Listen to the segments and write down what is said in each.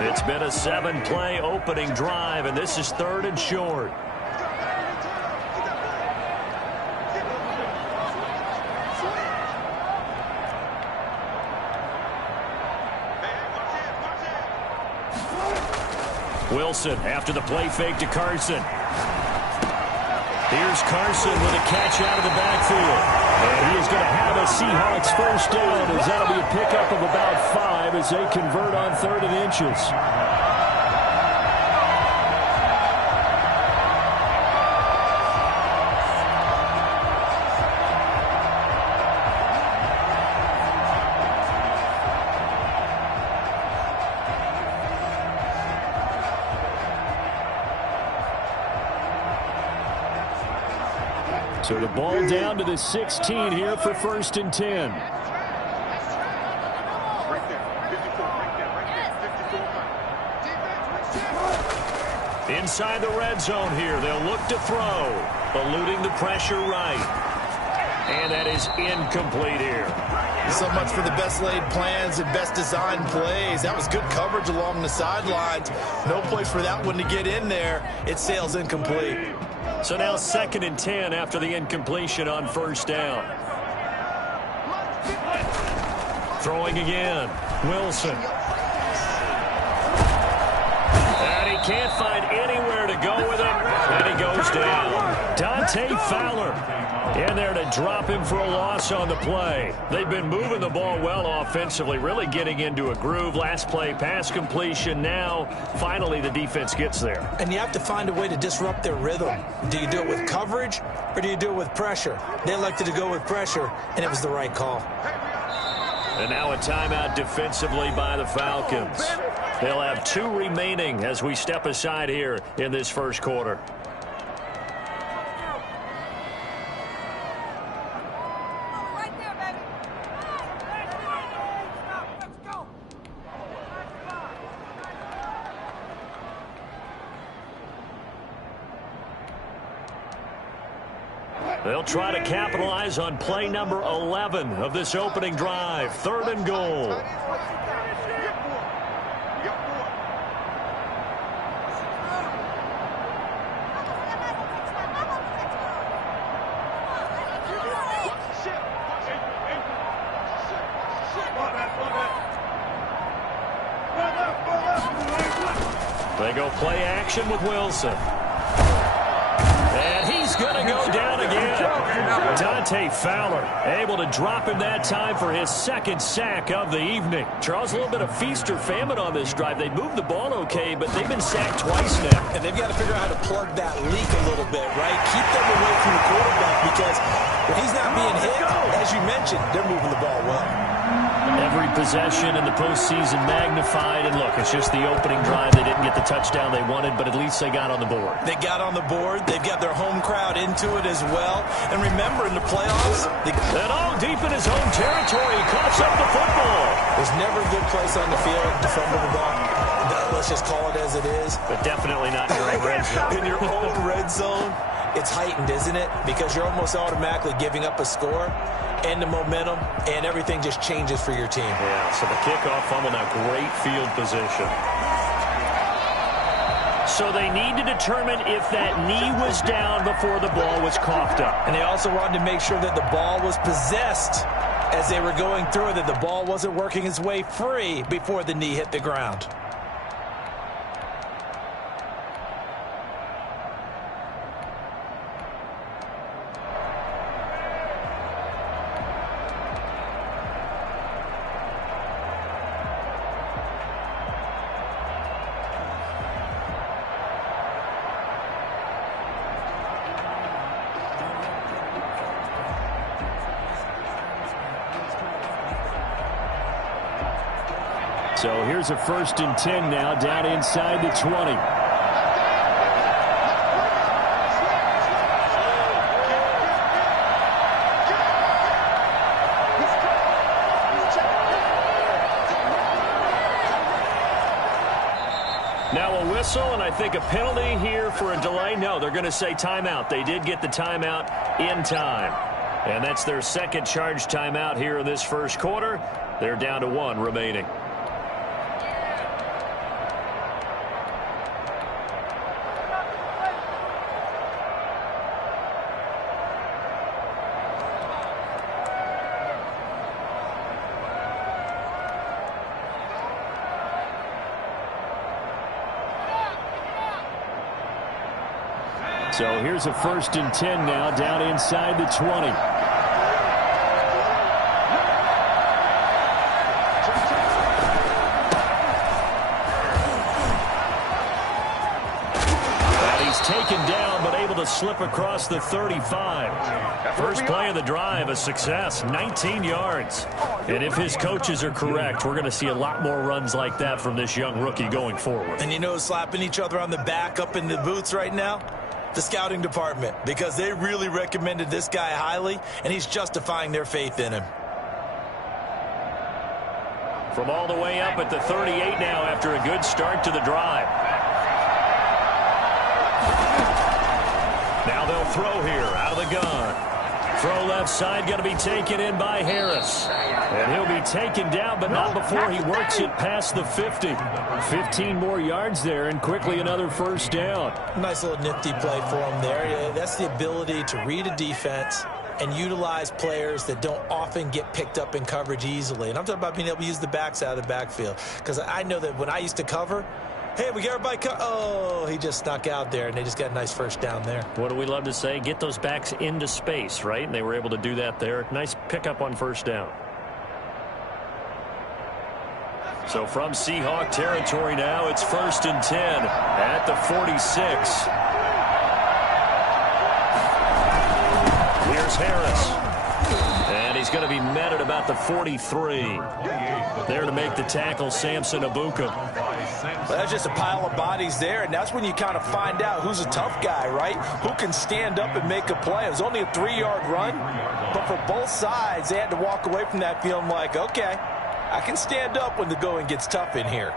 It's been a 7-play opening drive, and this is 3rd and short. Wilson after the play fake to Carson. Here's Carson with a catch out of the backfield. And he is going to have a Seahawks first down, as that'll be a pickup of about 5 as they convert on 3rd and inches. So the ball down to the 16 here for 1st and 10. Inside the red zone here. They'll look to throw. Eluding the pressure right. And that is incomplete here. So much for the best laid plans and best designed plays. That was good coverage along the sidelines. No place for that one to get in there. It sails incomplete. So now 2nd and 10 after the incompletion on 1st down. Throwing again. Wilson. And he can't find anywhere to go with it. And he goes down. Dante Fowler in there to drop him for a loss on the play. They've been moving the ball well offensively, really getting into a groove. Last play, pass completion. Now, finally, the defense gets there. And you have to find a way to disrupt their rhythm. Do you do it with coverage, or do you do it with pressure? They elected to go with pressure, and it was the right call. And now a timeout defensively by the Falcons. They'll have 2 remaining as we step aside here in this first quarter. They'll try to capitalize on play number 11 of this opening drive. 3rd and goal. They go play action with Wilson. And he's going to go down again. Dante Fowler able to drop him that time for his 2nd sack of the evening. Charles, a little bit of feast or famine on this drive. They moved the ball okay, but they've been sacked twice now. And they've got to figure out how to plug that leak a little bit, right? Keep them away from the quarterback, because when he's not being hit, as you mentioned, they're moving the ball well. Every possession in the postseason magnified. And look, it's just the opening drive. They didn't get the touchdown they wanted, but at least they got on the board. They got on the board. They've got their home crowd into it as well. And remember, in the playoffs, and all deep in his home territory, he coughs up the football. There's never a good place on the field to fumble the ball. Let's just call it as it is. But definitely not in your own red zone. In your own red zone, it's heightened, isn't it? Because you're almost automatically giving up a score and the momentum, and everything just changes for your team. Yeah, so the kickoff fumble, now great field position. So they need to determine if that knee was down before the ball was coughed up. And they also wanted to make sure that the ball was possessed as they were going through it, that the ball wasn't working its way free before the knee hit the ground. So here's a 1st and 10 now, down inside the 20. Now a whistle, and I think a penalty here for a delay. No, they're going to say timeout. They did get the timeout in time. And that's their 2nd charge timeout here in this first quarter. They're down to 1 remaining. So here's a 1st and 10 now down inside the 20. Taken down, but able to slip across the 35. First play of the drive, a success, 19 yards. And if his coaches are correct, we're going to see a lot more runs like that from this young rookie going forward. And you know, slapping each other on the back up in the booths right now? The scouting department, because they really recommended this guy highly, and he's justifying their faith in him. From all the way up at the 38 now after a good start to the drive. Now they'll throw here out of the gun. Throw left side, going to be taken in by Harris. And he'll be taken down, but not before he works it past the 50. 15 more yards there, and quickly another 1st down. Nice little nifty play for him there. That's the ability to read a defense and utilize players that don't often get picked up in coverage easily. And I'm talking about being able to use the backs out of the backfield. Because I know that when I used to cover, hey, we got everybody oh, he just snuck out there, and they just got a nice 1st down there. What do we love to say? Get those backs into space, right? And they were able to do that there. Nice pickup on 1st down. So from Seahawk territory now, it's 1st and 10 at the 46. Here's Harris. And he's going to be met at about the 43. There to make the tackle, Samson Abuka. Well, that's just a pile of bodies there, and that's when you kind of find out who's a tough guy, right? Who can stand up and make a play. It was only a 3-yard run, but for both sides, they had to walk away from that feeling like, okay, I can stand up when the going gets tough in here.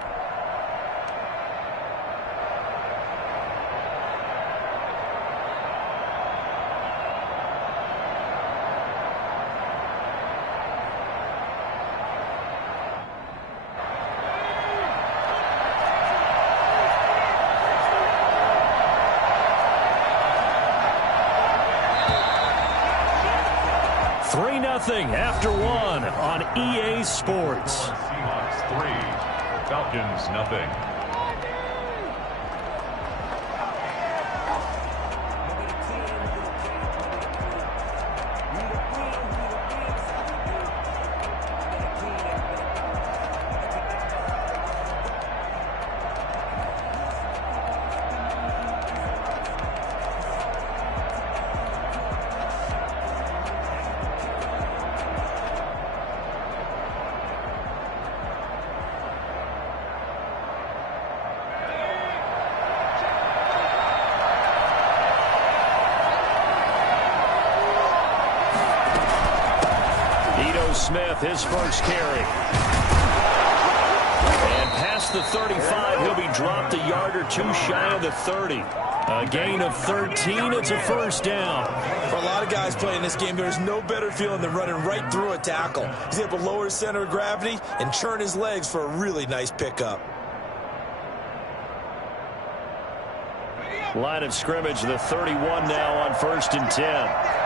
After 1 on EA Sports. Seahawks 3, Falcons nothing. Smith, his first carry. And past the 35, he'll be dropped a yard or two shy of the 30. A gain of 13, it's a 1st down. For a lot of guys playing this game, there's no better feeling than running right through a tackle. He's able to lower his center of gravity and churn his legs for a really nice pickup. Line of scrimmage, the 31 now on 1st and 10.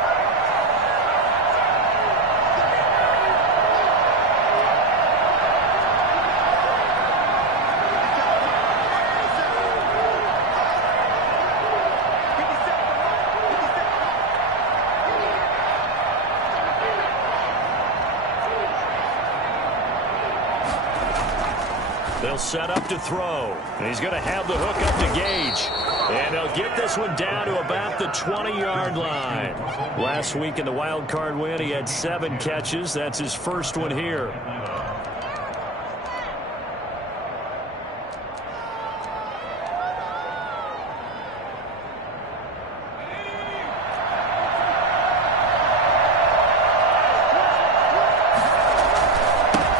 They'll set up to throw. And he's going to have the hook up to Gage. And they'll get this one down to about the 20-yard line. Last week in the wild card win, he had 7 catches. That's his first one here.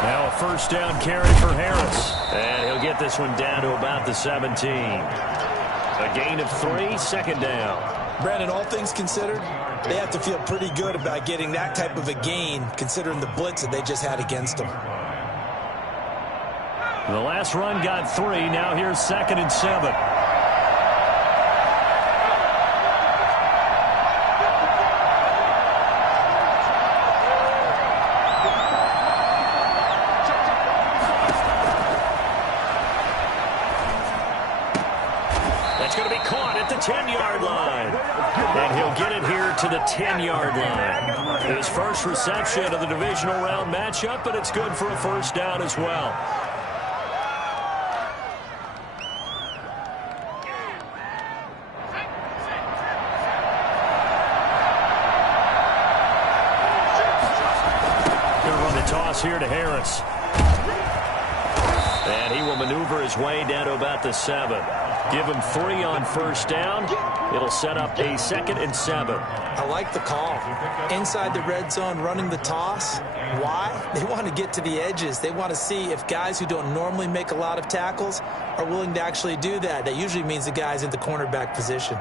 Now a 1st down carry for Harris. And he'll get this one down to about the 17. A gain of 3, 2nd down. Brandon, all things considered, they have to feel pretty good about getting that type of a gain, considering the blitz that they just had against them. The last run got 3. Now here's 2nd and 7. That's going to be caught at the 10-yard line. to the 10-yard line. His first reception of the divisional round matchup, but it's good for a first down as well. Going to run the toss here to Harris. And he will maneuver his way down to about the 7. Give him 3 on first down. It'll set up a 2nd and 7. I like the call. Inside the red zone, running the toss. Why? They want to get to the edges. They want to see if guys who don't normally make a lot of tackles are willing to actually do that. That usually means the guy's in the cornerback position.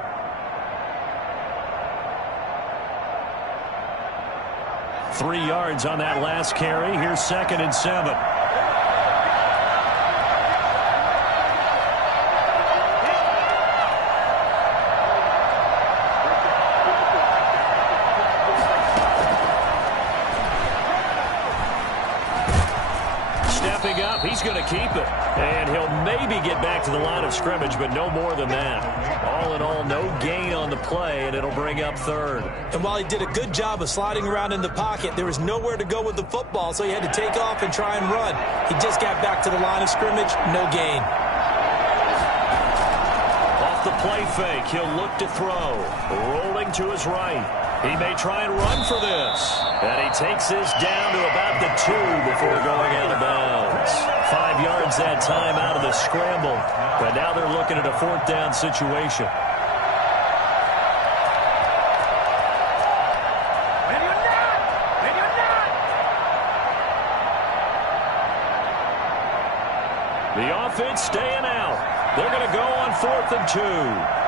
Three yards on that last carry. Here's 2nd and 7. He's going to keep it, and he'll maybe get back to the line of scrimmage, but no more than that. All in all, no gain on the play, and it'll bring up 3rd. And while he did a good job of sliding around in the pocket, there was nowhere to go with the football, so he had to take off and try and run. He just got back to the line of scrimmage, no gain. Off the play fake, he'll look to throw. Rolling to his right. He may try and run for this. And he takes this down to about the 2 before going out of bounds. 5 yards that time out of the scramble. But now they're looking at a 4th down situation. The offense staying out. They're going to go on 4th and 2.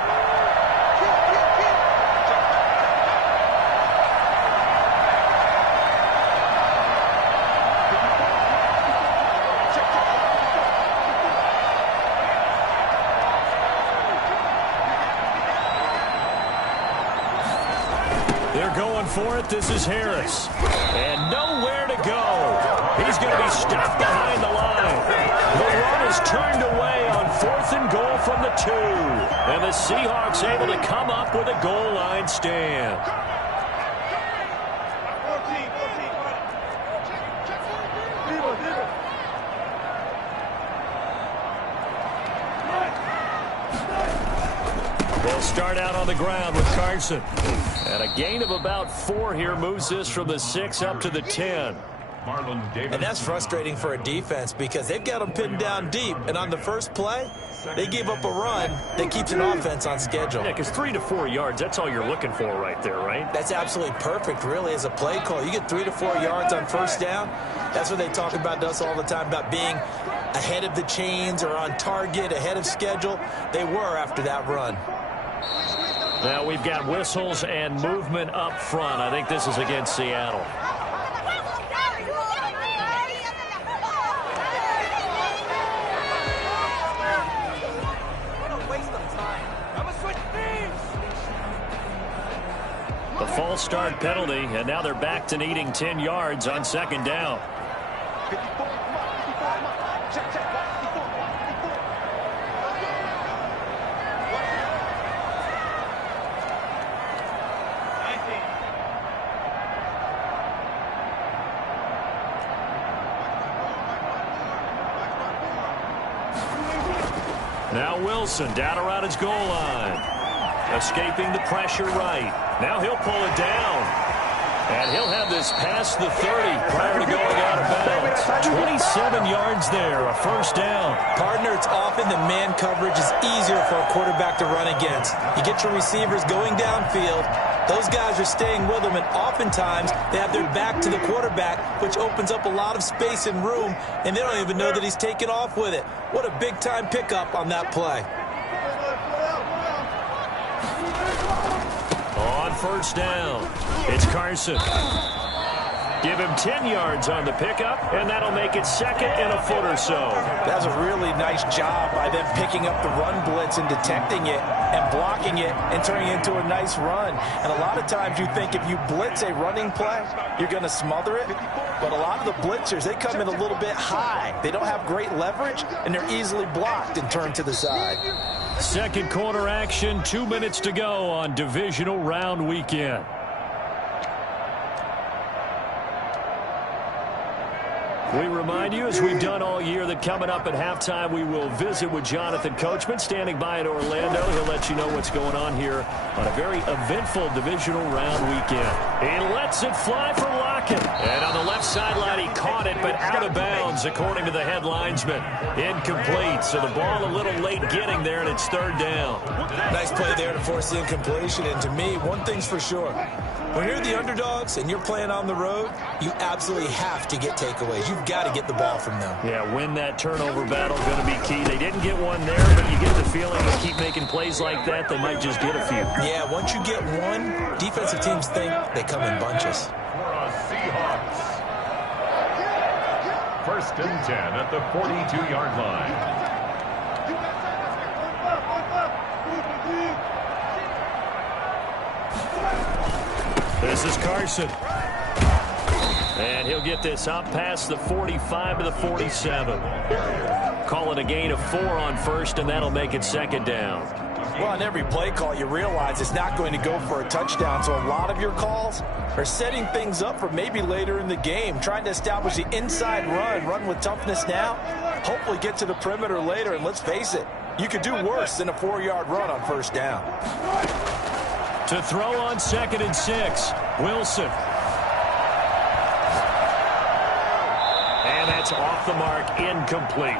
They're going for it. This is Harris. And nowhere to go. He's going to be stopped behind the line. The run is turned away on 4th and goal from the 2. And the Seahawks able to come up with a goal line stand. They'll start out on the ground with Carson. And a gain of about 4 here moves this from the 6 up to the 10. And that's frustrating for a defense because they've got them pinned down deep. And on the first play, they gave up a run that keeps an offense on schedule. Yeah, because 3 to 4 yards, that's all you're looking for right there, right? That's absolutely perfect, really, as a play call. You get 3 to 4 yards on first down. That's what they talk about to us all the time, about being ahead of the chains or on target, ahead of schedule. They were after that run. Now we've got whistles and movement up front. I think this is against Seattle. The false start penalty, and now they're back to needing 10 yards on 2nd down. Now Wilson down around his goal line. Escaping the pressure right. Now he'll pull it down. And he'll have this past the 30 prior to going out of bounds. 27 yards there, a first down. Partner, it's often the man coverage is easier for a quarterback to run against. You get your receivers going downfield. Those guys are staying with them, and oftentimes they have their back to the quarterback, which opens up a lot of space and room, and they don't even know that he's taken off with it. What a big-time pickup on that play. On first down, it's Carson. Give him 10 yards on the pickup, and that'll make it 2nd and a foot or so. That was a really nice job by them picking up the run blitz and detecting it and blocking it and turning it into a nice run. And a lot of times you think if you blitz a running play, you're going to smother it. But a lot of the blitzers, they come in a little bit high. They don't have great leverage, and they're easily blocked and turned to the side. Second quarter action, 2 minutes to go on divisional round weekend. We remind you, as we've done all year, that coming up at halftime, we will visit with Jonathan Coachman, standing by in Orlando. He'll let you know what's going on here on a very eventful divisional round weekend. He lets it fly for Lockett. And on the left sideline, he caught it, but out of bounds, according to the head linesman. Incomplete, so the ball a little late getting there, and it's third down. Nice play there to force the incompletion. And to me, one thing's for sure. When you're the underdogs and you're playing on the road, you absolutely have to get takeaways. You've got to get the ball from them. Yeah, win that turnover battle going to be key. They didn't get one there, but you get the feeling they keep making plays like that, they might just get a few. Yeah, once you get one, defensive teams think they come in bunches. Seahawks. First and 10 at the 42-yard line. This is Carson. And he'll get this up past the 45 to the 47. Call it a gain of 4 on first, and that'll make it second down. Well, on every play call, you realize it's not going to go for a touchdown, so a lot of your calls are setting things up for maybe later in the game, trying to establish the inside run with toughness now, hopefully get to the perimeter later, and let's face it, you could do worse than a 4-yard run on first down. To throw on 2nd and 6, Wilson. And that's off the mark, incomplete.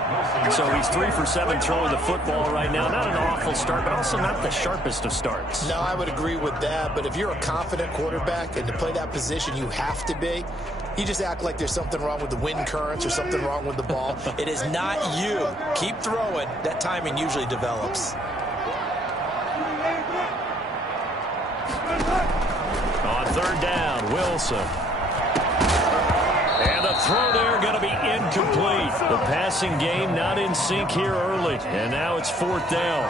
So he's 3 for 7 throwing the football right now. Not an awful start, but also not the sharpest of starts. No, I would agree with that. But if you're a confident quarterback and to play that position, you have to be. You just act like there's something wrong with the wind currents or something wrong with the ball. It is not you. Keep throwing. That timing usually develops. On third down, Wilson. And the throw there going to be incomplete. The passing game not in sync here early. And now it's 4th down.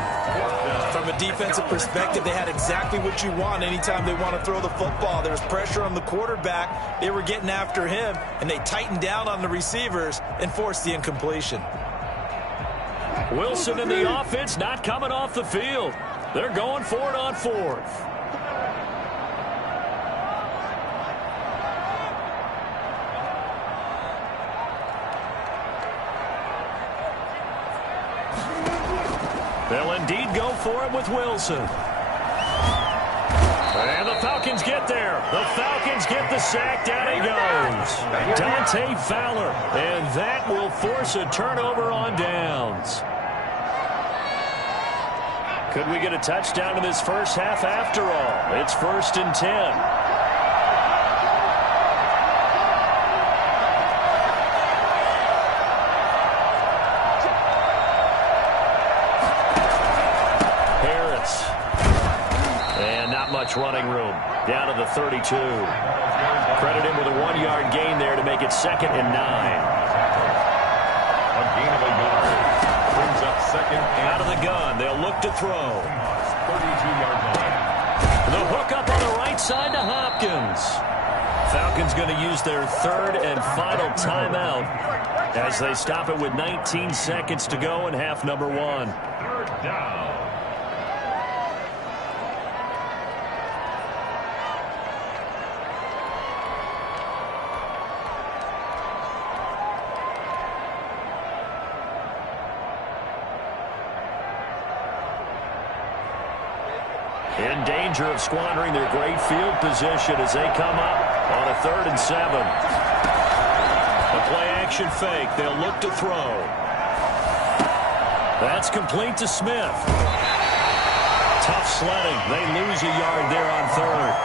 From a defensive perspective, they had exactly what you want anytime they want to throw the football. There was pressure on the quarterback. They were getting after him, and they tightened down on the receivers and forced the incompletion. Wilson and the offense not coming off the field. They're going for it on 4th. They'll indeed go for it with Wilson. And the Falcons get there. The Falcons get the sack. Down he goes. Dante Fowler. And that will force a turnover on downs. Could we get a touchdown in this first half after all? It's 1st and 10. Running room down to the 32. Credit him with a 1-yard gain there to make it 2nd and 9. A gain of a yard brings up 2nd and out of the gun. They'll look to throw. 32-yard line. The hook up on the right side to Hopkins. Falcons going to use their 3rd and final timeout as they stop it with 19 seconds to go in half number 1. 3rd down. In danger of squandering their great field position as they come up on a 3rd and 7. A play-action fake. They'll look to throw. That's complete to Smith. Tough sledding. They lose a yard there on 3rd.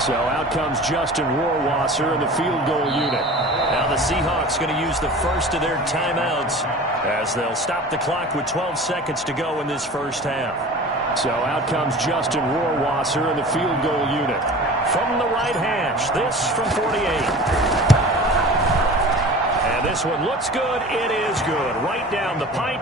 So out comes Justin Rohrwasser in the field goal unit. Now the Seahawks going to use the first of their timeouts as they'll stop the clock with 12 seconds to go in this first half. So out comes Justin Rohrwasser in the field goal unit. From the right hash, this from 48. And this one looks good. It is good. Right down the pipe.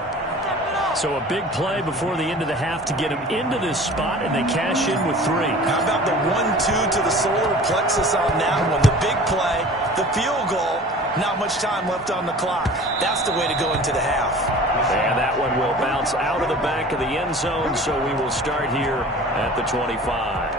So a big play before the end of the half to get him into this spot, and they cash in with 3. How about the 1-2 to the solar plexus on that one? The big play, the field goal, not much time left on the clock. That's the way to go into the half. And that one will bounce out of the back of the end zone, so we will start here at the 25.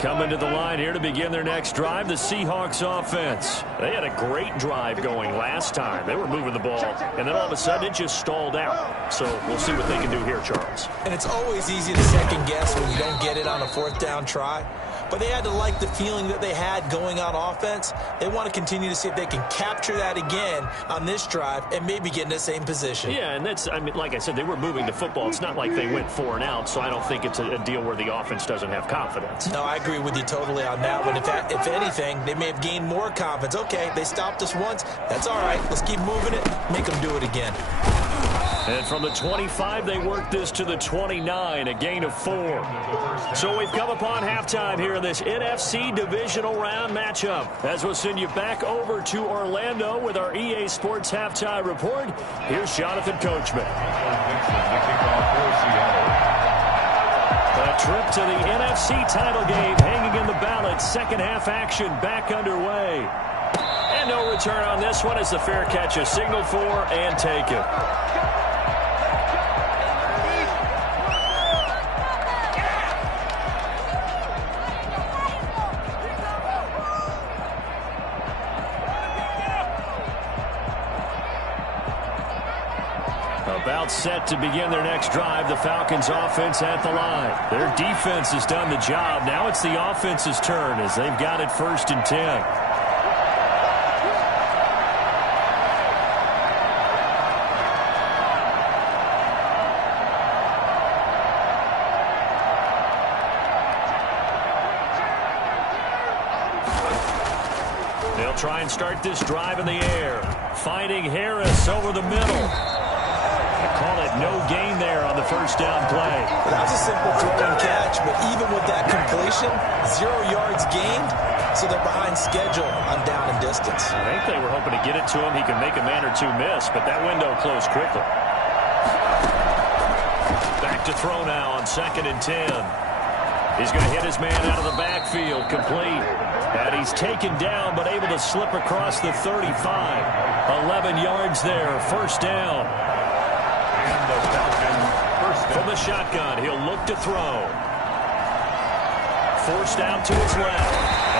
Coming to the line here to begin their next drive, the Seahawks offense. They had a great drive going last time. They were moving the ball, and then all of a sudden it just stalled out. So we'll see what they can do here, Charles. And it's always easy to second guess when you don't get it on a fourth down try. But they had to like the feeling that they had going on offense. They want to continue to see if they can capture that again on this drive and maybe get in the same position. Yeah, and that's, I mean, like I said, they were moving the football. It's not like they went 4 and out, so I don't think it's a deal where the offense doesn't have confidence. No, I agree with you totally on that one. If anything, they may have gained more confidence. Okay, they stopped us once. That's all right. Let's keep moving it. Make them do it again. And from the 25, they work this to the 29, a gain of 4. So we've come upon halftime here in this NFC divisional round matchup. As we'll send you back over to Orlando with our EA Sports halftime report, here's Jonathan Coachman. A trip to the NFC title game hanging in the balance. Second half action back underway. And no return on this one as the fair catch is signaled for and taken. About set to begin their next drive. The Falcons offense at the line. Their defense has done the job. Now it's the offense's turn as they've got it 1st and 10. They'll try and start this drive in the air. Finding Harris over the middle. Call it no gain there on the first down play. Well, that was a simple throw and catch, but even with that completion, 0 yards gained, so they're behind schedule on down and distance. I think they were hoping to get it to him. He can make a man or two miss, but that window closed quickly. Back to throw now on 2nd and 10. He's going to hit his man out of the backfield, complete. And he's taken down, but able to slip across the 35. 11 yards there, first down. From the shotgun, he'll look to throw. Forced out to his left.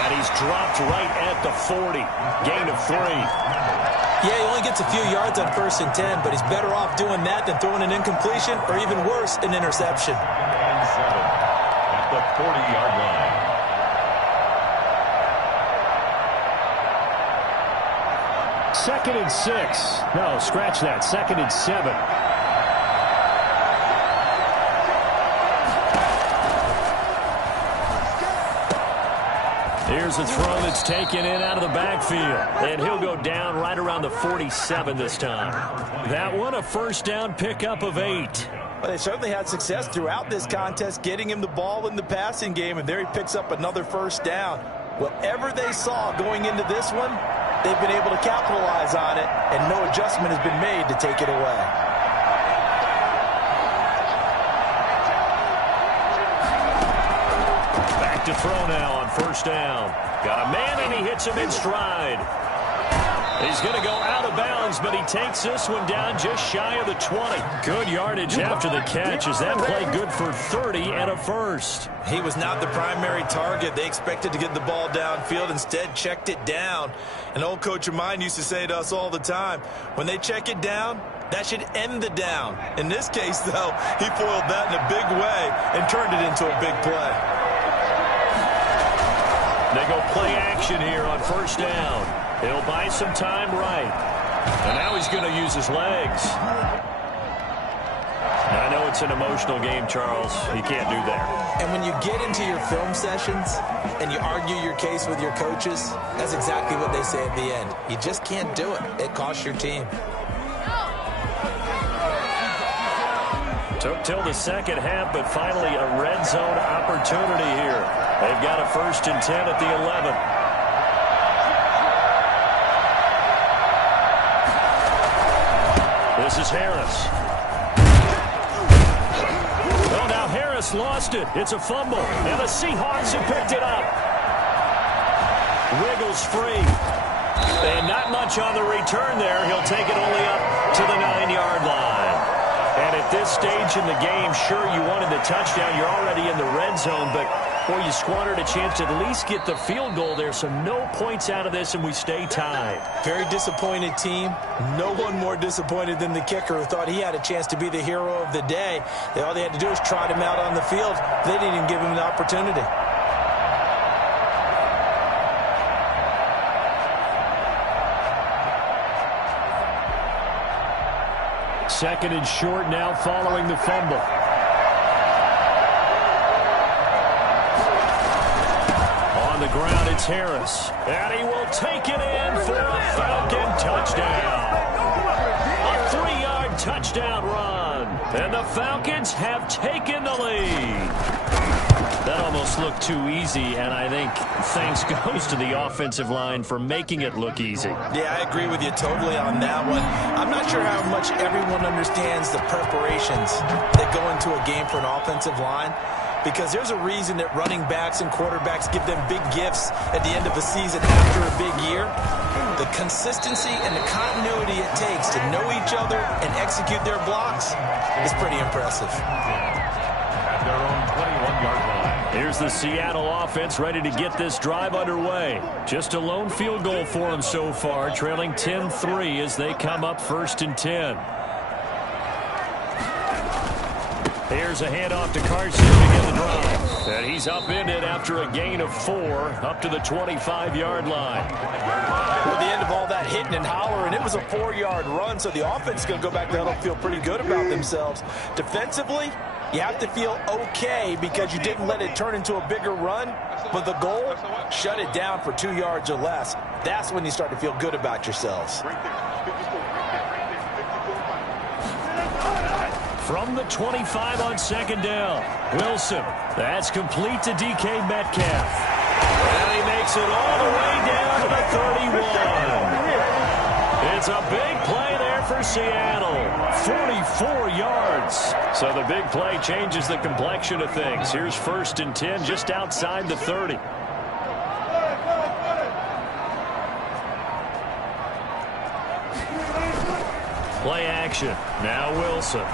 And he's dropped right at the 40. Gain of 3. Yeah, he only gets a few yards on 1st and 10, but he's better off doing that than throwing an incompletion or even worse, an interception. At the 40-yard line. Second and 6. No, scratch that. 2nd and 7. Here's a throw that's taken in out of the backfield. And he'll go down right around the 47 this time. That one a first down pickup of 8. Well, they certainly had success throughout this contest getting him the ball in the passing game, and there he picks up another first down. Whatever they saw going into this one, they've been able to capitalize on it, and no adjustment has been made to take it away. To throw now on first down. Got a man and he hits him in stride. He's going to go out of bounds, but he takes this one down just shy of the 20. Good yardage after the catch. Is that play good for 30 and a first? He was not the primary target. They expected to get the ball downfield. Instead, checked it down. An old coach of mine used to say to us all the time, when they check it down, that should end the down. In this case, though, he foiled that in a big way and turned it into a big play. They go play action here on first down. He'll buy some time right. And now he's going to use his legs. Now, I know it's an emotional game, Charles. You can't do that. And when you get into your film sessions and you argue your case with your coaches, that's exactly what they say at the end. You just can't do it. It costs your team. Took till the second half, but finally a red zone opportunity here. They've got a 1st and 10 at the 11. This is Harris. Oh, now Harris lost it. It's a fumble, and the Seahawks have picked it up. Wiggles free. And not much on the return there. He'll take it only up to the 9-yard line. And at this stage in the game, sure, you wanted the touchdown. You're already in the red zone, but Well, you squandered a chance to at least get the field goal there, so no points out of this, and we stay tied. Very disappointed team. No one more disappointed than the kicker who thought he had a chance to be the hero of the day. All they had to do was trot him out on the field. They didn't even give him the opportunity. Second and short now following the fumble. On the ground, it's Harris. And he will take it in for a Falcon touchdown. A 3-yard touchdown run. And the Falcons have taken the lead. That almost looked too easy, and I think thanks goes to the offensive line for making it look easy. Yeah, I agree with you totally on that one. I'm not sure how much everyone understands the preparations that go into a game for an offensive line, because there's a reason that running backs and quarterbacks give them big gifts at the end of the season after a big year. The consistency and the continuity it takes to know each other and execute their blocks is pretty impressive. At their own 21-yard line. Here's the Seattle offense ready to get this drive underway. Just a lone field goal for them so far, trailing 10-3 as they come up 1st and 10. Here's a handoff to Carson to begin the drive. And he's upended after a gain of 4 up to the 25-yard line. At the end of all that hitting and hollering, it was a 4-yard run, so the offense is going to go back there and feel pretty good about themselves. Defensively, you have to feel okay because you didn't let it turn into a bigger run, but the goal, shut it down for 2 yards or less. That's when you start to feel good about yourselves. From the 25 on 2nd down, Wilson. That's complete to DK Metcalf. And he makes it all the way down to the 31. It's a big play there for Seattle. 44 yards. So the big play changes the complexion of things. Here's 1st and 10 just outside the 30. Play action. Now Wilson.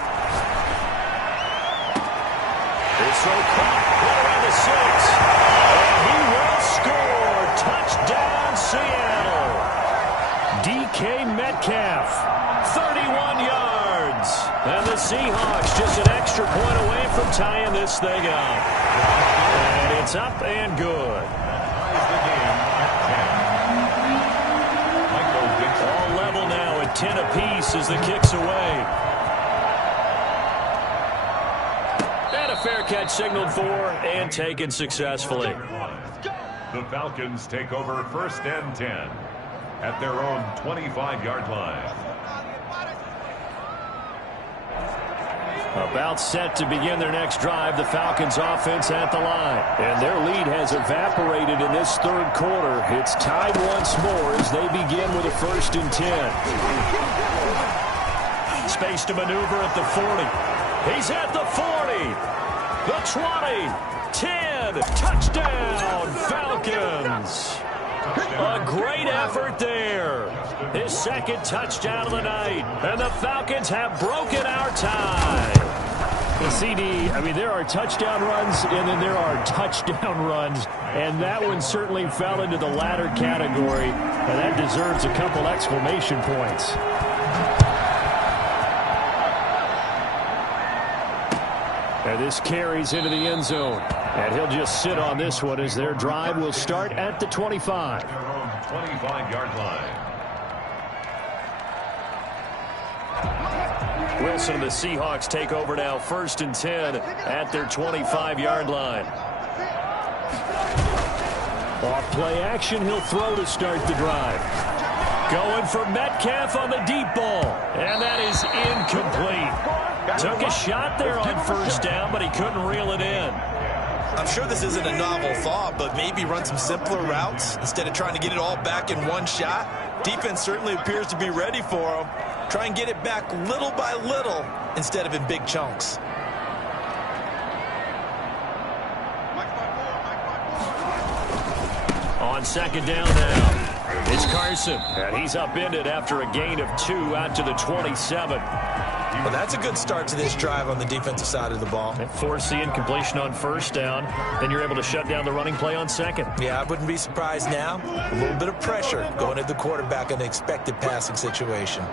This throw caught right around the 6. And he will score. Touchdown, Seattle. DK Metcalf, 31 yards. And the Seahawks just an extra point away from tying this thing up. And it's up and good. All level now at 10 apiece as the kick's away. Fair catch signaled for and taken successfully. The Falcons take over 1st and 10 at their own 25-yard line. About set to begin their next drive, the Falcons offense at the line. And their lead has evaporated in this 3rd quarter. It's tied once more as they begin with a 1st and 10. Space to maneuver at the 40. He's at the 40. The 20, 10, touchdown, Falcons. A great effort there. His 2nd touchdown of the night. And the Falcons have broken our tie. The CD, I mean, there are touchdown runs, and then there are touchdown runs. And that one certainly fell into the latter category. And that deserves a couple exclamation points. And this carries into the end zone. And he'll just sit on this one as their drive will start at the 25. 25-yard line. Wilson and the Seahawks take over now 1st and 10 at their 25-yard line. Off play action, he'll throw to start the drive. Going for Metcalf on the deep ball. And that is incomplete. Took a shot there on 1st down, but he couldn't reel it in. I'm sure this isn't a novel thought, but maybe run some simpler routes instead of trying to get it all back in one shot. Defense certainly appears to be ready for him. Try and get it back little by little instead of in big chunks. On 2nd down now, it's Carson. And he's upended after a gain of 2 out to the 27. Well, that's a good start to this drive on the defensive side of the ball. Force the incompletion on first down. Then you're able to shut down the running play on second. Yeah, I wouldn't be surprised now. A little bit of pressure going at the quarterback in an expected passing situation.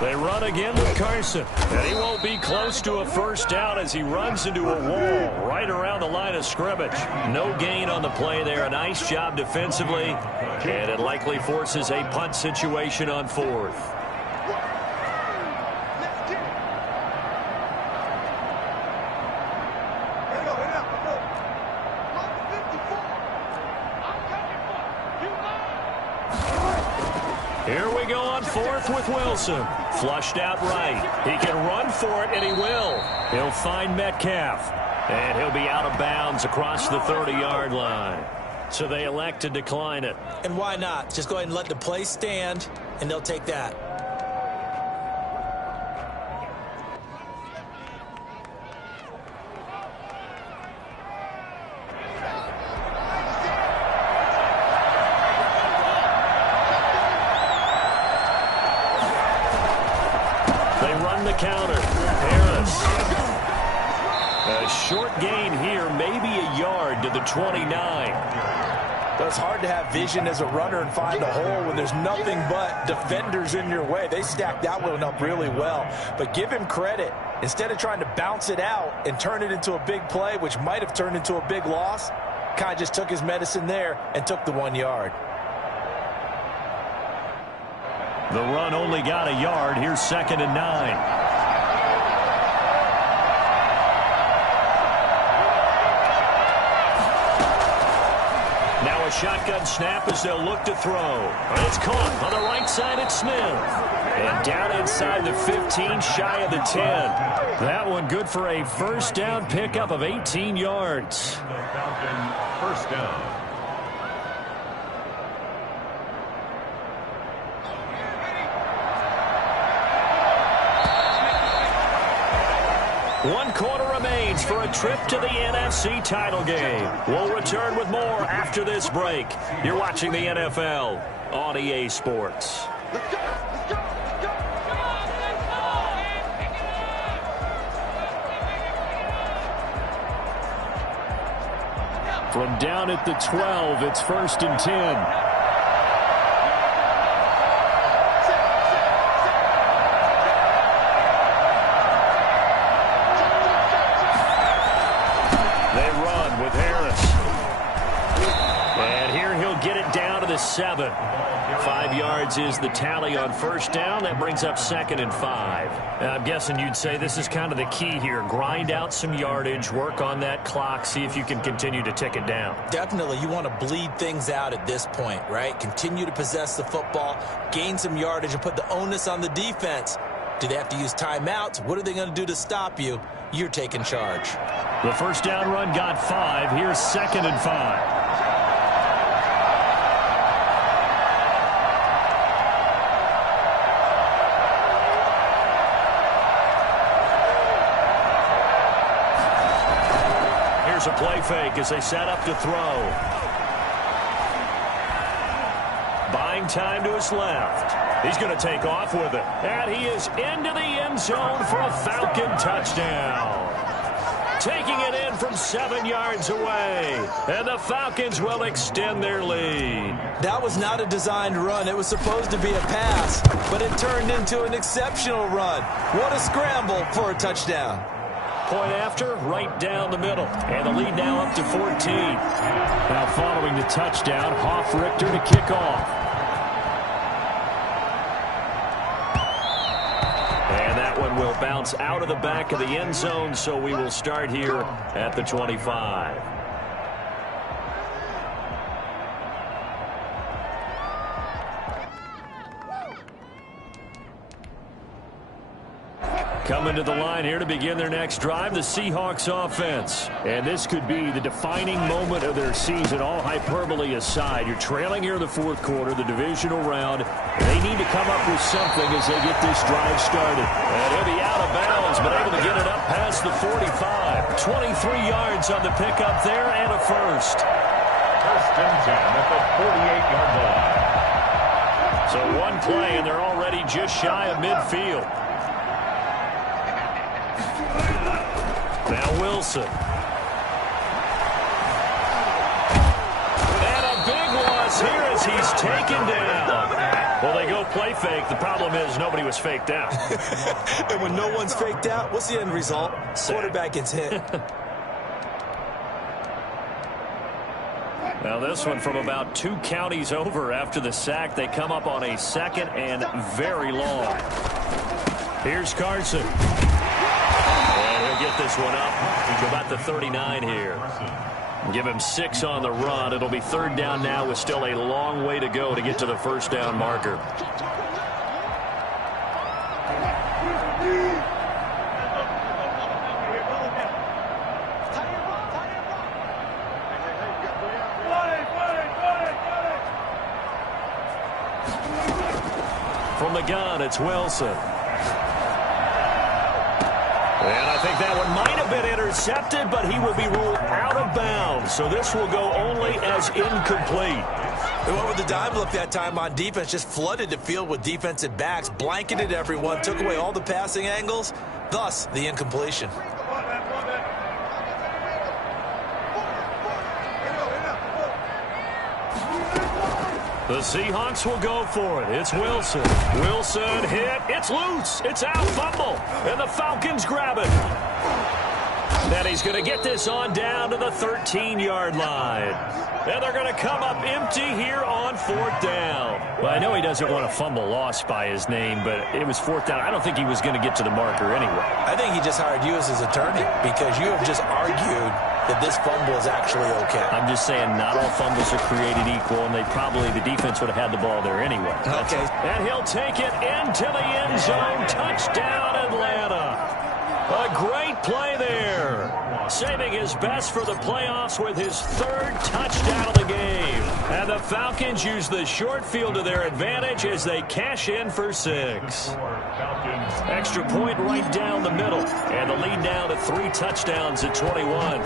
They run again with Carson. And he won't be close to a first down as he runs into a wall right around the line of scrimmage. No gain on the play there. A nice job defensively. And it likely forces a punt situation on fourth. Here we go on fourth with Wilson. Flushed out right. He can run for it, and he will. He'll find Metcalf. And he'll be out of bounds across the 30-yard line. So they elect to decline it. And why not? Just go ahead and let the play stand, and they'll take that. Counter. Harris. A short gain here, maybe a yard to the 29. It's hard to have vision as a runner and find a hole when there's nothing but defenders in your way. They stacked that one up really well. But give him credit. Instead of trying to bounce it out and turn it into a big play, which might have turned into a big loss, kind of just took his medicine there and took the 1 yard. The run only got a yard. Here's 2nd and 9. Now a shotgun snap as they'll look to throw. It's caught on the right side at Smith. And down inside the 15, shy of the 10. That one good for a first down pickup of 18 yards. First down. One quarter remains for a trip to the NFC title game. We'll return with more after this break. You're watching the NFL on EA Sports. From down at the 12, it's 1st and 10. to 7. 5 yards is the tally on first down. That brings up 2nd and 5. I'm guessing you'd say this is kind of the key here. Grind out some yardage, work on that clock, see if you can continue to tick it down. Definitely. You want to bleed things out at this point, right? Continue to possess the football, gain some yardage, and put the onus on the defense. Do they have to use timeouts? What are they going to do to stop you? You're taking charge. The first down run got 5. Here's 2nd and 5. Here's a play fake as they set up to throw. Buying time to his left. He's going to take off with it. And he is into the end zone for a Falcon touchdown. Taking it in from 7 yards away. And the Falcons will extend their lead. That was not a designed run. It was supposed to be a pass, but it turned into an exceptional run. What a scramble for a touchdown. Point after, right down the middle. And the lead now up to 14. Now following the touchdown, Hofrichter to kick off. And that one will bounce out of the back of the end zone, so we will start here at the 25. Coming to the line here to begin their next drive, the Seahawks offense. And this could be the defining moment of their season, all hyperbole aside. You're trailing here in the fourth quarter, the divisional round. They need to come up with something as they get this drive started. And he'll be out of bounds, but able to get it up past the 45. 23 yards on the pickup there and a first. First and 10 at the 48-yard line. So one play, and they're already just shy of midfield. Now Wilson. And a big loss here as he's taken down. Well, they go play fake. The problem is nobody was faked out. And when no one's faked out, what's the end result? Quarterback gets hit. Now this one from about 2 counties over after the sack. They come up on a 2nd and very long. Here's Carson. And he'll get this one up to about the 39 here. Give him 6 on the run. It'll be 3rd down now with still a long way to go to get to the 1st down marker. From the gun, it's Wilson. And I think that one might have been intercepted, but he will be ruled out of bounds. So this will go only as incomplete. They went with the dime look that time on defense, just flooded the field with defensive backs, blanketed everyone, took away all the passing angles, thus the incompletion. The Seahawks will go for it. It's Wilson. Wilson hit. It's loose. It's out. Fumble. And the Falcons grab it. And he's going to get this on down to the 13-yard line. And they're going to come up empty here on 4th down. Well, I know he doesn't want a fumble lost by his name, but it was 4th down. I don't think he was going to get to the marker anyway. I think he just hired you as his attorney because you have just argued that this fumble is actually okay. I'm just saying not all fumbles are created equal, and the defense would have had the ball there anyway. Okay. And he'll take it into the end zone. Touchdown, Atlanta. A great play there. Saving his best for the playoffs with his 3rd touchdown of the game. And the Falcons use the short field to their advantage as they cash in for 6. Extra point right down the middle. And the lead now to 3 touchdowns at 21.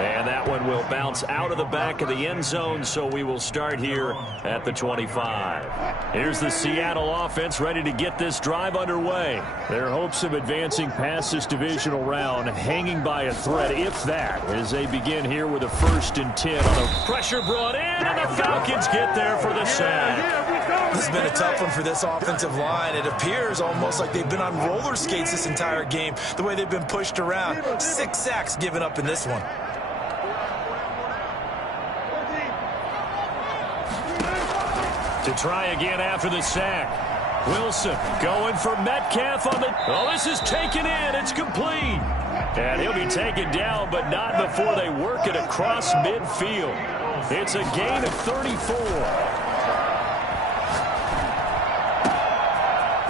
And that one will bounce out of the back of the end zone, so we will start here at the 25. Here's the Seattle offense ready to get this drive underway. Their hopes of advancing past this divisional round hanging by a thread, if that, as they begin here with a 1st and 10 on a pressure brought in, and the Falcons get there for the sack. This has been a tough one for this offensive line. It appears almost like they've been on roller skates this entire game, the way they've been pushed around. 6 sacks given up in this one. To try again after the sack. Wilson going for Metcalf on the... Oh, this is taken in. It's complete. And he'll be taken down, but not before they work it across midfield. It's a gain of 34.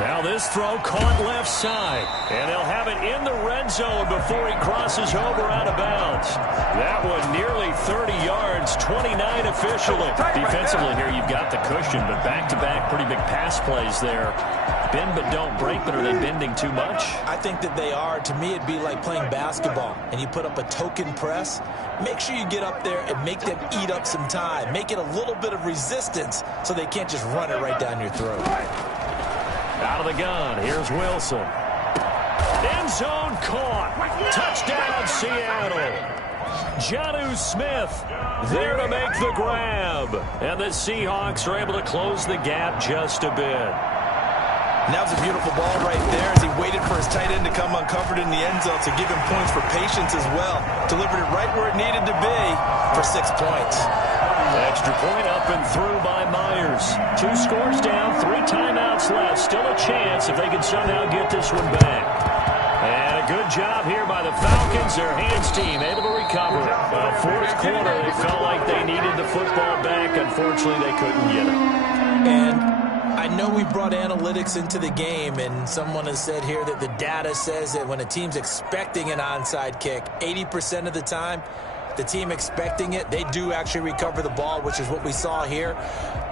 Now this throw caught left side. And they'll have it in the red zone before he crosses over out of bounds. That one nearly 30 yards, 29 officially. Defensively here, you've got the cushion, but back-to-back pretty big pass plays there. Bend but don't break, but are they bending too much? I think that they are. To me, it'd be like playing basketball, and you put up a token press. Make sure you get up there and make them eat up some time. Make it a little bit of resistance so they can't just run it right down your throat. Out of the gun, here's Wilson. End zone caught. Touchdown, Seattle. Jonnu Smith there to make the grab. And the Seahawks are able to close the gap just a bit. And that was a beautiful ball right there as he waited for his tight end to come uncovered in the end zone, so give him points for patience as well. Delivered it right where it needed to be for 6 points. Extra point up and through by Myers. 2 scores down, 3 timeouts left. Still a chance if they can somehow get this one back. And a good job here by the Falcons. Their hands team able to recover. 4th quarter, they felt like they needed the football back. Unfortunately, they couldn't get it. And I know we brought analytics into the game, and someone has said here that the data says that when a team's expecting an onside kick, 80% of the time, the team expecting it, they do actually recover the ball, which is what we saw here.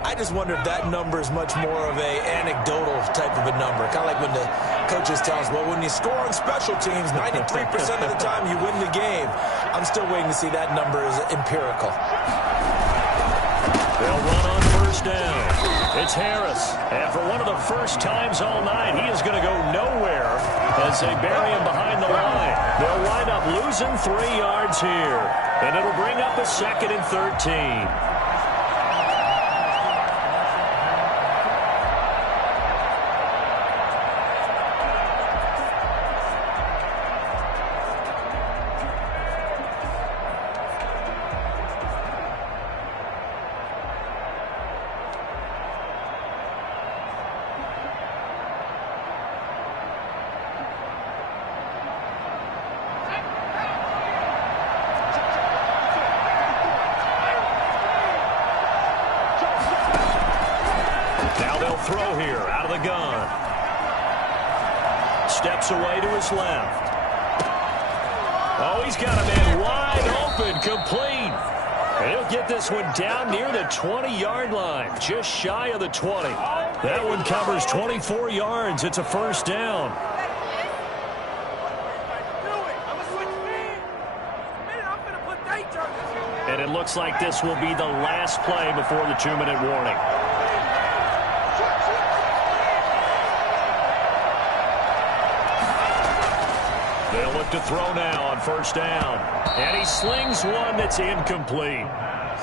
I just wonder if that number is much more of a anecdotal type of a number, kind of like when the coaches tell us, well, when you score on special teams, 93% of the time you win the game. I'm still waiting to see that number is empirical. They'll run on first down. It's Harris. And for one of the first times all night, he is going to go nowhere as they bury him behind the line. They'll wind up losing 3 yards here. And it'll bring up a 2nd and 13. Throw here out of the gun. Steps away to his left. Oh, he's got a man wide open, complete. And he'll get this one down near the 20-yard line, just shy of the 20. That one covers 24 yards. It's a first down. And it looks like this will be the last play before the 2-minute warning. They'll look to throw now on first down. And he slings one that's incomplete.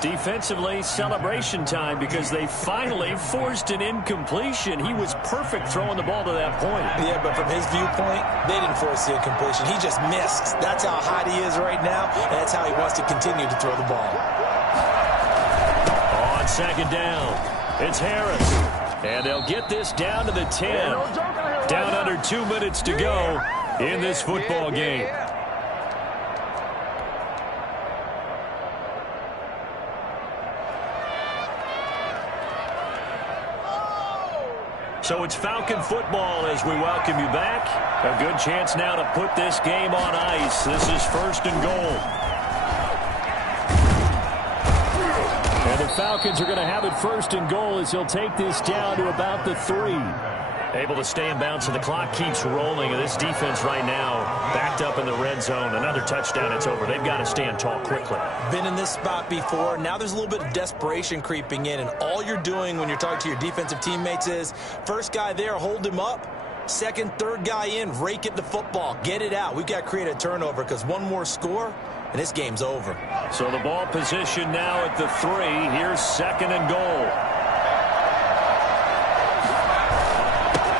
Defensively, celebration time because they finally forced an incompletion. He was perfect throwing the ball to that point. Yeah, but from his viewpoint, they didn't force the incompletion. He just missed. That's how hot he is right now, and that's how he wants to continue to throw the ball. On second down, it's Harris. And they'll get this down to the 10. Down under 2 minutes to go in this football game. So it's Falcon football as we welcome you back. A good chance now to put this game on ice. This is 1st and goal. And the Falcons are going to have it 1st and goal as he'll take this down to about the 3. Able to stay in bounds, and the clock keeps rolling. And this defense right now backed up in the red zone. Another touchdown, it's over. They've got to stand tall quickly. Been in this spot before. Now there's a little bit of desperation creeping in. And all you're doing when you're talking to your defensive teammates is, first guy there, hold him up. Second, third guy in, rake at the football. Get it out. We've got to create a turnover because one more score, and this game's over. So the ball position now at the 3. Here's 2nd and goal.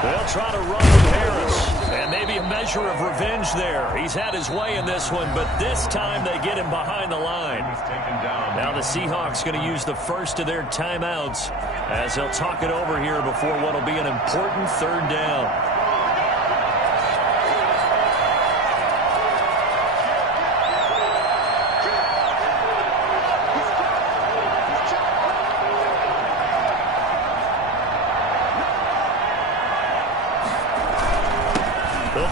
They'll try to run with Harris, and maybe a measure of revenge there. He's had his way in this one, but this time they get him behind the line. Now the Seahawks going to use the first of their timeouts as they'll talk it over here before what will be an important 3rd down.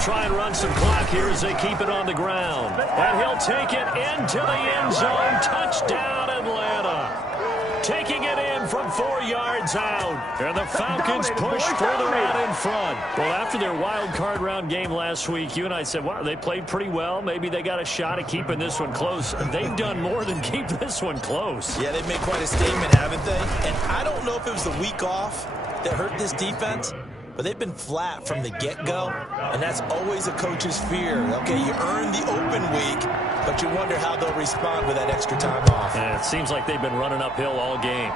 Try and run some clock here as they keep it on the ground. And he'll take it into the end zone. Touchdown, Atlanta. Taking it in from 4 yards out. And the Falcons push further out in front. Well, after their wild card round game last week, you and I said, wow, they played pretty well. Maybe they got a shot at keeping this one close. They've done more than keep this one close. Yeah, they've made quite a statement, haven't they? And I don't know if it was the week off that hurt this defense, but they've been flat from the get-go, and that's always a coach's fear. Okay, you earn the open week, but you wonder how they'll respond with that extra time off. And it seems like they've been running uphill all game.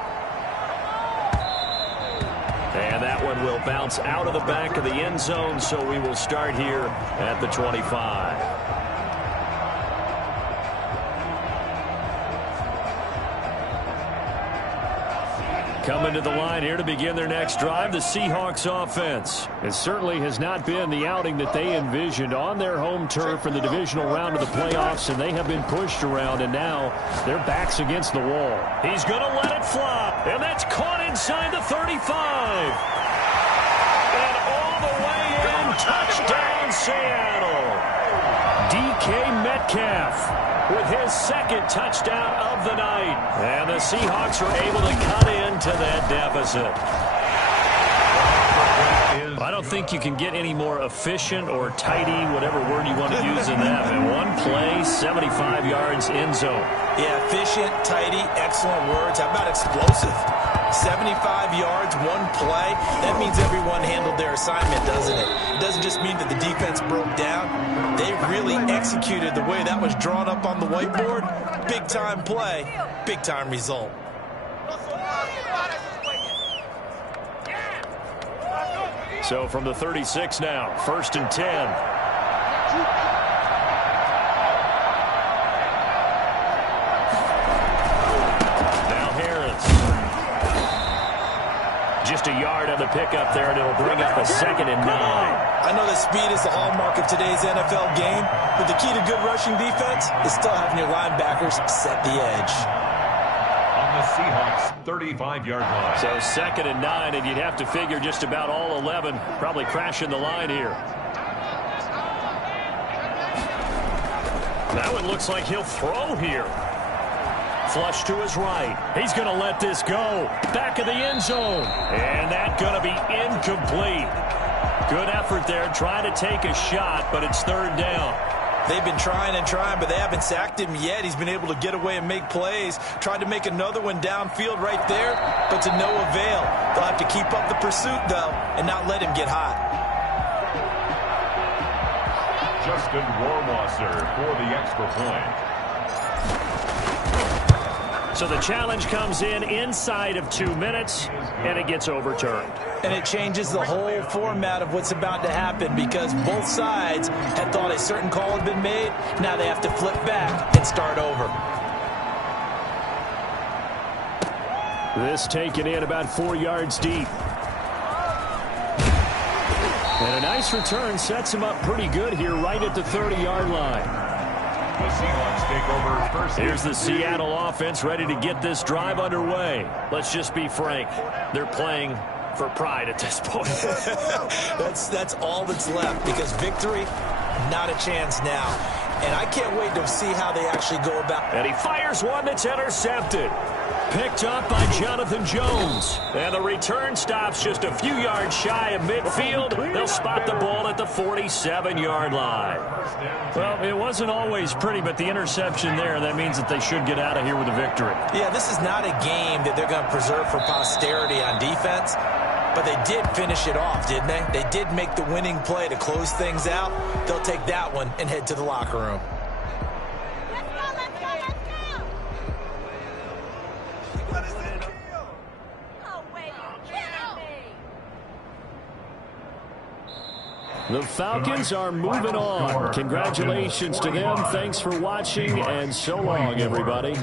And that one will bounce out of the back of the end zone, so we will start here at the 25. Coming to the line here to begin their next drive, the Seahawks offense. It certainly has not been the outing that they envisioned on their home turf in the divisional round of the playoffs, and they have been pushed around, and now their back's against the wall. He's going to let it fly, and that's caught inside the 35. And all the way in, touchdown Seattle. DK Metcalf with his 2nd touchdown of the night. And the Seahawks are able to cut into that deficit. I don't think you can get any more efficient or tidy, whatever word you want to use in that. And one play, 75 yards end zone. Yeah, efficient, tidy, excellent words. How about explosive? 75 yards, one play. That means everyone handled their assignment, doesn't it? It doesn't just mean that the defense broke down. They really executed the way that was drawn up on the whiteboard. Big-time play, big-time result. So from the 36 now, 1st and 10. Now Harris. Just a yard on the pickup there, and it'll bring up a 2nd and 9. I know that speed is the hallmark of today's NFL game, but the key to good rushing defense is still having your linebackers set the edge. The Seahawks 35-yard line. So 2nd and 9, and you'd have to figure just about all 11 probably crashing the line here. That one looks like he'll throw here. Flush to his right. He's going to let this go. Back of the end zone. And that's going to be incomplete. Good effort there trying to take a shot, but it's 3rd down. They've been trying and trying, but they haven't sacked him yet. He's been able to get away and make plays. Tried to make another one downfield right there, but to no avail. They'll have to keep up the pursuit, though, and not let him get hot. Justin Rohrwasser for the extra point. So the challenge comes in inside of 2 minutes, and it gets overturned. And it changes the whole format of what's about to happen because both sides had thought a certain call had been made. Now they have to flip back and start over. This taken in about 4 yards deep. And a nice return sets him up pretty good here right at the 30-yard line. The Seahawks take over 1st. Here's the Seattle offense ready to get this drive underway. Let's just be frank. They're playing for pride at this point. That's all that's left because victory, not a chance now. And I can't wait to see how they actually go about. And he fires one that's intercepted. Picked up by Jonathan Jones. And the return stops just a few yards shy of midfield. They'll spot the ball at the 47-yard line. Well, it wasn't always pretty, but the interception there, that means that they should get out of here with a victory. Yeah, this is not a game that they're going to preserve for posterity on defense. But they did finish it off, didn't they? They did make the winning play to close things out. They'll take that one and head to the locker room. The Falcons are moving on. Congratulations to them. Thanks for watching, and so long, everybody.